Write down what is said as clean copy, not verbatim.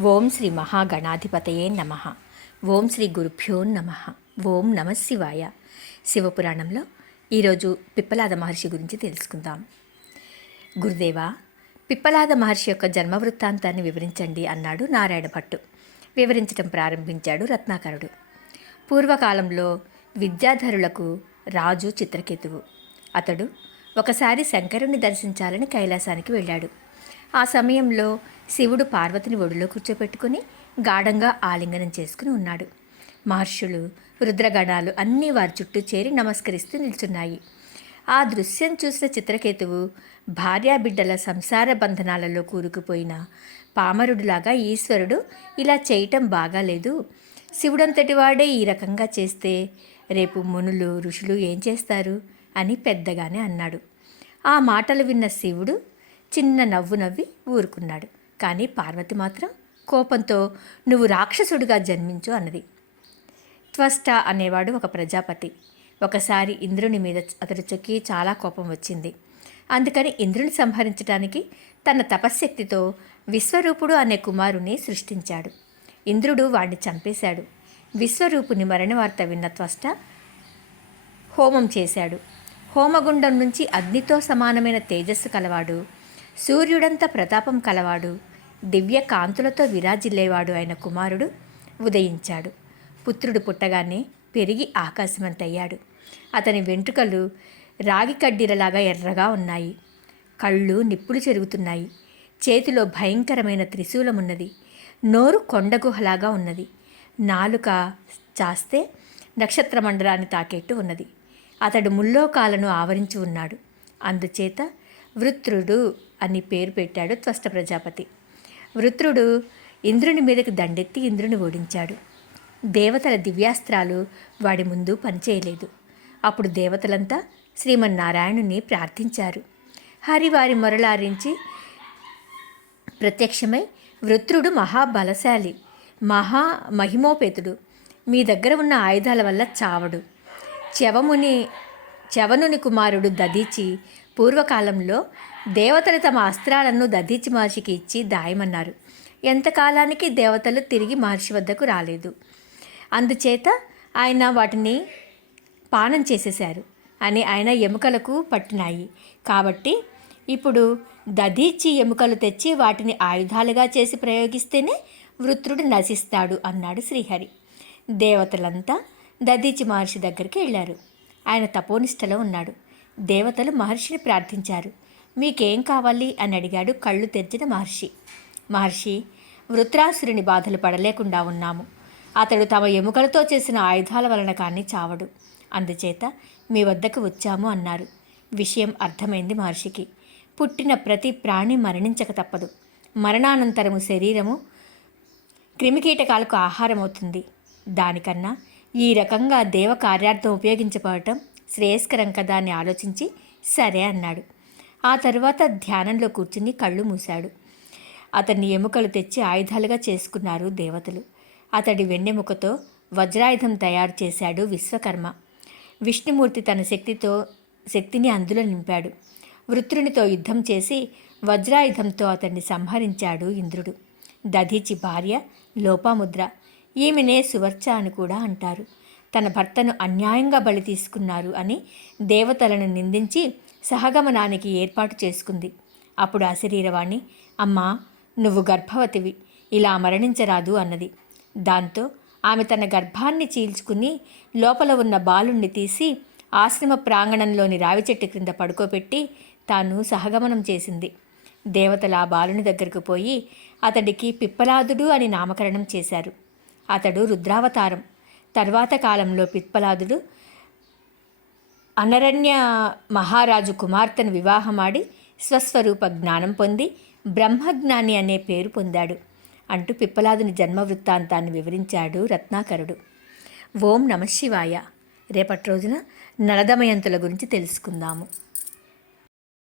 ఓం శ్రీ మహాగణాధిపతయే నమ. ఓం శ్రీ గురుభ్యో నమ. ఓం నమ శివాయ. శివపురాణంలో ఈరోజు పిప్పలాద మహర్షి గురించి తెలుసుకుందాం. గురుదేవా, పిప్పలాద మహర్షి యొక్క జన్మ వృత్తాంతాన్ని వివరించండి అన్నాడు నారాయణ భట్టు. వివరించటం ప్రారంభించాడు రత్నాకరుడు. పూర్వకాలంలో విద్యాధరులకు రాజు చిత్రకేతువు. అతడు ఒకసారి శంకరుణ్ణి దర్శించాలని కైలాసానికి వెళ్ళాడు. ఆ సమయంలో శివుడు పార్వతిని ఒడిలో కూర్చోపెట్టుకుని గాఢంగా ఆలింగనం చేసుకుని ఉన్నాడు. మహర్షులు, రుద్రగణాలు అన్నీ వారి చుట్టూ చేరి నమస్కరిస్తూ నిల్చున్నాయి. ఆ దృశ్యం చూసిన చిత్రకేతువు భార్యాబిడ్డల సంసార బంధనాలలో కూరుకుపోయిన పామరుడిలాగా, ఈశ్వరుడు ఇలా చేయటం బాగాలేదు, శివుడంతటి వాడే ఈ రకంగా చేస్తే రేపు మునులు, ఋషులు ఏం చేస్తారు అని పెద్దగానే అన్నాడు. ఆ మాటలు విన్న శివుడు చిన్న నవ్వు నవ్వి ఊరుకున్నాడు. కానీ పార్వతి మాత్రం కోపంతో నువ్వు రాక్షసుడిగా జన్మించు అన్నది. త్వష్ట అనేవాడు ఒక ప్రజాపతి. ఒకసారి ఇంద్రుని మీద అతడికి చాలా కోపం వచ్చింది. అందుకని ఇంద్రుని సంహరించడానికి తన తపశ్శక్తితో విశ్వరూపుడు అనే కుమారుని సృష్టించాడు. ఇంద్రుడు వాడిని చంపేశాడు. విశ్వరూపుని మరణవార్త విన్న త్వష్ట హోమం చేశాడు. హోమగుండం నుంచి అగ్నితో సమానమైన తేజస్సు కలవాడు, సూర్యుడంత ప్రతాపం కలవాడు, దివ్య కాంతులతో విరాజిల్లేవాడు అయిన కుమారుడు ఉదయించాడు. పుత్రుడు పుట్టగానే పెరిగి ఆకాశమంతయ్యాడు. అతని వెంట్రుకలు రాగి కడ్డీలలాగా ఎర్రగా ఉన్నాయి. కళ్ళు నిప్పులు చెరుగుతున్నాయి. చేతిలో భయంకరమైన త్రిశూలమున్నది. నోరు కొండగుహలాగా ఉన్నది. నాలుక చాస్తే నక్షత్రమండలాన్ని తాకేట్టు ఉన్నది. అతడు ముల్లోకాలను ఆవరించి ఉన్నాడు. అందుచేత వృత్రుడు అని పేరు పెట్టాడు త్వష్ట ప్రజాపతి. వృత్రుడు ఇంద్రుని మీదకి దండెత్తి ఇంద్రుని ఓడించాడు. దేవతల దివ్యాస్త్రాలు వాడి ముందు పనిచేయలేదు. అప్పుడు దేవతలంతా శ్రీమన్నారాయణుని ప్రార్థించారు. హరి వారి మొరలారించి ప్రత్యక్షమై, వృత్రుడు మహాబలశాలి, మహిమోపేతుడు, మీ దగ్గర ఉన్న ఆయుధాల వల్ల చావడు. చవనుని కుమారుడు దధీచి పూర్వకాలంలో దేవతలు తమ అస్త్రాలను దధీచి మహర్షికి ఇచ్చి దాయమన్నారు. ఎంతకాలానికి దేవతలు తిరిగి మహర్షి వద్దకు రాలేదు. అందుచేత ఆయన వాటిని పానం చేసేశారు అని ఆయన ఎముకలకు పట్టినాయి. కాబట్టి ఇప్పుడు దధీచి ఎముకలు తెచ్చి వాటిని ఆయుధాలుగా చేసి ప్రయోగిస్తేనే వృత్రుడు నశిస్తాడు అన్నాడు శ్రీహరి. దేవతలంతా దధీచి మహర్షి దగ్గరికి వెళ్ళారు. ఆయన తపోనిష్టలో ఉన్నాడు. దేవతలు మహర్షిని ప్రార్థించారు. మీకేం కావాలి అని అడిగాడు కళ్ళు తెరిచిన మహర్షి. మహర్షి, వృత్రాసురుని బాధలు పడలేకుండా ఉన్నాము. అతడు తమ ఎముకలతో చేసిన ఆయుధాల వలన కానీ చావడు. అందుచేత మీ వద్దకు వచ్చాము అన్నారు. విషయం అర్థమైంది మహర్షికి. పుట్టిన ప్రతి ప్రాణి మరణించక తప్పదు. మరణానంతరము శరీరము క్రిమికీటకాలకు ఆహారం అవుతుంది. దానికన్నా ఈ రకంగా దేవ కార్యార్థం ఉపయోగించబడటం శ్రేయస్కరం కదా అని ఆలోచించి సరే అన్నాడు. ఆ తరువాత ధ్యానంలో కూర్చుని కళ్ళు మూశాడు. అతన్ని ఎముకలు తెచ్చి ఆయుధాలుగా చేసుకున్నారు దేవతలు. అతడి వెన్నెముకతో వజ్రాయుధం తయారు చేశాడు విశ్వకర్మ. విష్ణుమూర్తి తన శక్తిని అందులో నింపాడు. వృత్రునితో యుద్ధం చేసి వజ్రాయుధంతో అతన్ని సంహరించాడు ఇంద్రుడు. దధీచి భార్య లోపాముద్ర. ఈమెనే సువర్చ అని కూడా అంటారు. తన భర్తను అన్యాయంగా బలి తీసుకున్నారు అని దేవతలను నిందించి సహగమనానికి ఏర్పాటు చేసుకుంది. అప్పుడు అశరీరవాణి, అమ్మా, నువ్వు గర్భవతివి, ఇలా మరణించరాదు అన్నది. దాంతో ఆమె తన గర్భాన్ని చీల్చుకుని లోపల ఉన్న బాలుణ్ణి తీసి ఆశ్రమ ప్రాంగణంలోని రావి చెట్టు క్రింద పడుకోబెట్టి తాను సహగమనం చేసింది. దేవతలు ఆ బాలుని దగ్గరకు పోయి అతడికి పిప్పలాదుడు అని నామకరణం చేశారు. అతడు రుద్రావతారం. తర్వాత కాలంలో పిప్పలాదుడు అనరణ్య మహారాజు కుమార్తెను వివాహమాడి స్వస్వరూప జ్ఞానం పొంది బ్రహ్మజ్ఞాని అనే పేరు పొందాడు అంటూ పిప్పలాదుని జన్మ వృత్తాంతాన్ని వివరించాడు రత్నాకరుడు. ఓం నమ శివాయ. రేపటి రోజున నలదమయంతుల గురించి తెలుసుకుందాము.